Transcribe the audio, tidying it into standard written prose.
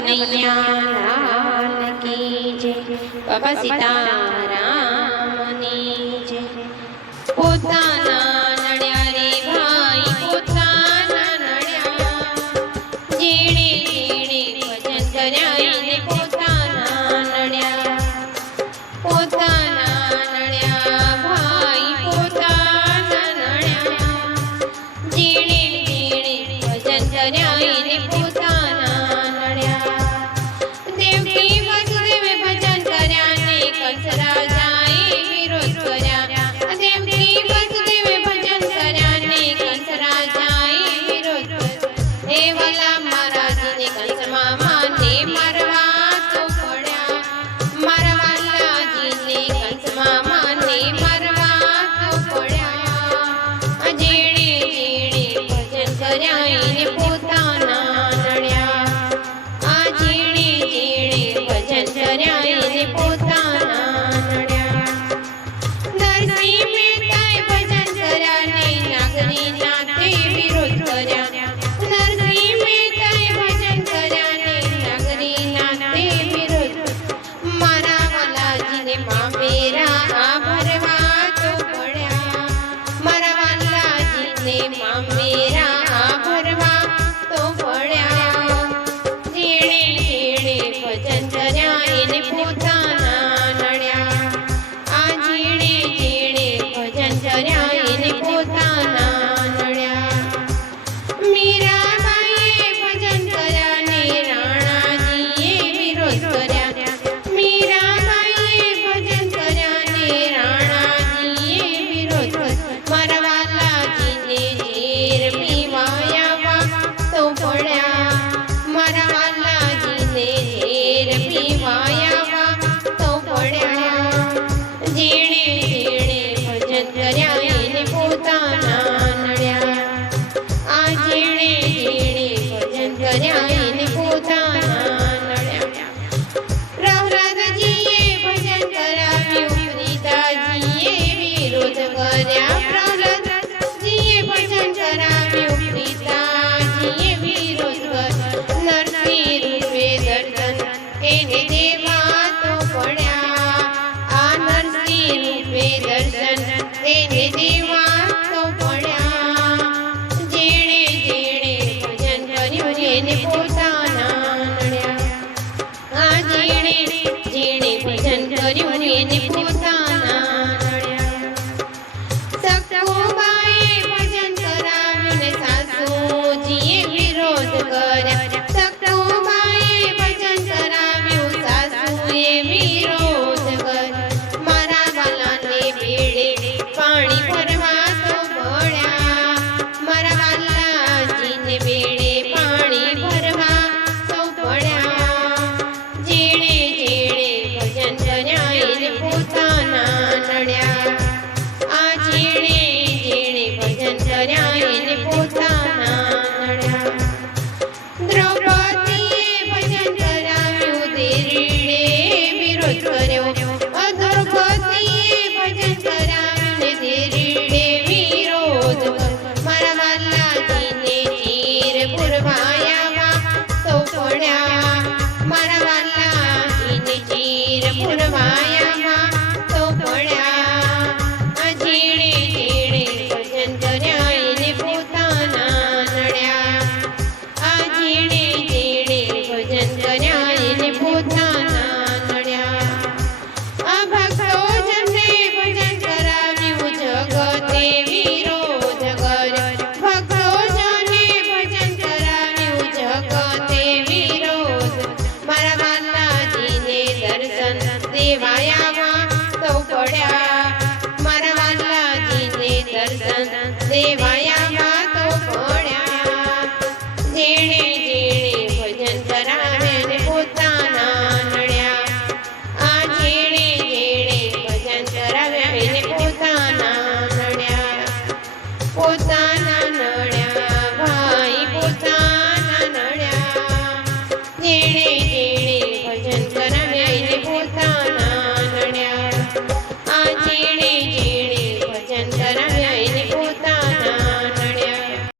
કનૈયા લાલ કી જય, બાબા સીતારામની જય। પોતાના નડ્યા રે ભાઈ પોતાના નડ્યા, જેણે જેણે ભજન કર્યા એને પોતાના નડ્યા। પોતાના નડ્યા ભાઈ પોતાના નડ્યા, જેણે જેણે ભજન કર્યા એને પોતાના નડ્યા। દેવકી વસુદેવે ભજન કર્યા ને કંસ રાજાએ વિરોધ કર્યા। દેવકી વસુદેવે ભજન કર્યા ને કંસ રાજાએ વિરોધ કર્યા। હે વાલા મહારાજને કંસમાં માને મારવા તો પડ્યા, મારા વાલાજીને કંસમાં માને મારવા તો પડ્યા। જેણે જેણે ભજન કર્યા એને પોતાના નડ્યા। જેણે જેણે ભજન કર્યા એને પોતાના નડ્યા। નરસિંહ મહેતાએ ભજન કર્યા ને નાગરી નાથે વિરોધ કર્યા। નરસિંહ મહેતાએ ભજન કર્યા ને નાગરી નાથે વિરોધ કર્યા। મારા વાલાજીને મામેરા આ ભરવા તો પડ્યા, મારા વાલાજીને મામેરા આ ભરવા તો પડ્યા। જેણે જેણે ભજન કર્યા એને પોતાના નડ્યા। જેણે જેણે ભજન કર્યા એને પોતાના નડ્યા। મીરાબાઈએ ભજન કર્યા ને રાણાજીએ વિરોધ કર્યા। મીરાબાઈએ ભજન કર્યા ને રાણાજીએ વિરોધ કર્યા। મારા વાલાજીને ઝેર પીવાયા તો પડ્યા, મારા વાલાજીને ઝેર પીવાયા તો પડ્યા। જેણે જેણે ભજન કર્યા એને પોતાના નડ્યા। જેણે જેણે ભજન કર્યા એને પોતાના નડ્યા। પ્રહલાદજીએ ભજન કરાવ્યું, પ્રીતાજીએ વિરોધ કર્યા। પ્રહલાદજીએ ભજન કરાવ્યું, પ્રીતાજીએ વિરોધ કર્યો। નરસિંહ રૂપે દર્શન એને દેવા તો પડ્યા। નરસિંહ રૂપે દર્શન એને દેવા તો પડ્યા। જેણે જેણે ભજન કર્યું એને પોતાના નડ્યા। જેણે જેણે ભજન કર્યું એને પોતાના નડ્યા। સખો